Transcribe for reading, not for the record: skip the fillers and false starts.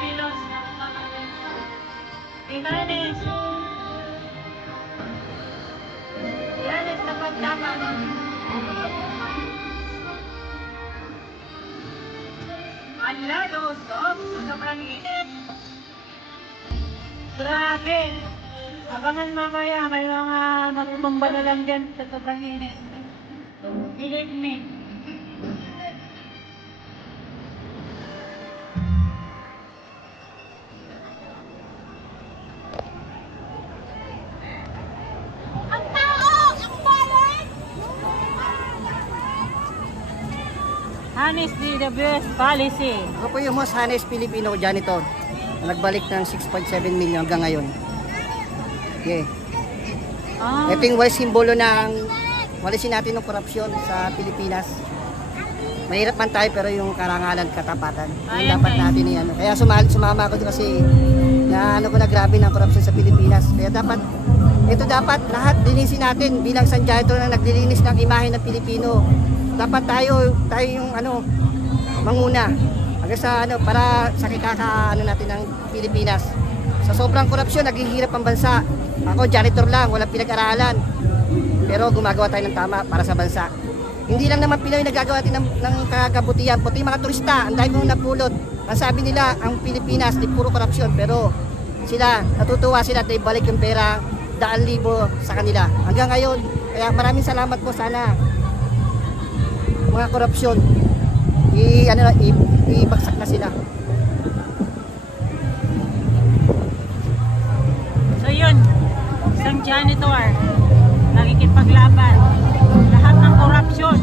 kilos ng mga Iranes. Iranes dapat dapat. Ang lalo, sobrang init. Grabe. Abangan mamaya, may mga matutumba na lang dyan sa sobrang init. Believe me. Ang tao! Ang balik! Honest DWS policy. Ako po yung most honest Filipino janitor na nagbalik ng 6.7 million hanggang ngayon. Okay. Ito yung wise simbolo ng walisin natin ng korupsyon sa Pilipinas. Mahirap man tayo pero yung karangalan, katapatan, yung dapat natin yan. Kaya sumama ako kasi na ko na grabe ng korupsyon sa Pilipinas. Kaya dapat lahat linisin natin bilang isang janitor na naglilinis ng imahe ng Pilipino. Dapat tayo yung manguna hanggang sa para sa natin ng Pilipinas. Sa sobrang korupsyon, naghihirap ang bansa. Ako janitor lang, walang pinag-aralan. Pero gumagawa tayo ng tama para sa bansa. Hindi lang naman Pinoy nagagawa natin ng kagabutihan, pati mga turista, ang dami mong napulot. Ang sabi nila, ang Pilipinas di puro korupsyon, pero natutuwa sila at ibalik yung pera, 100,000 sa kanila. Hanggang ngayon, kaya maraming salamat po sana mga korupsyon ibagsak na sila. So yun, isang janitor nakikipaglaban lahat ng korupsyon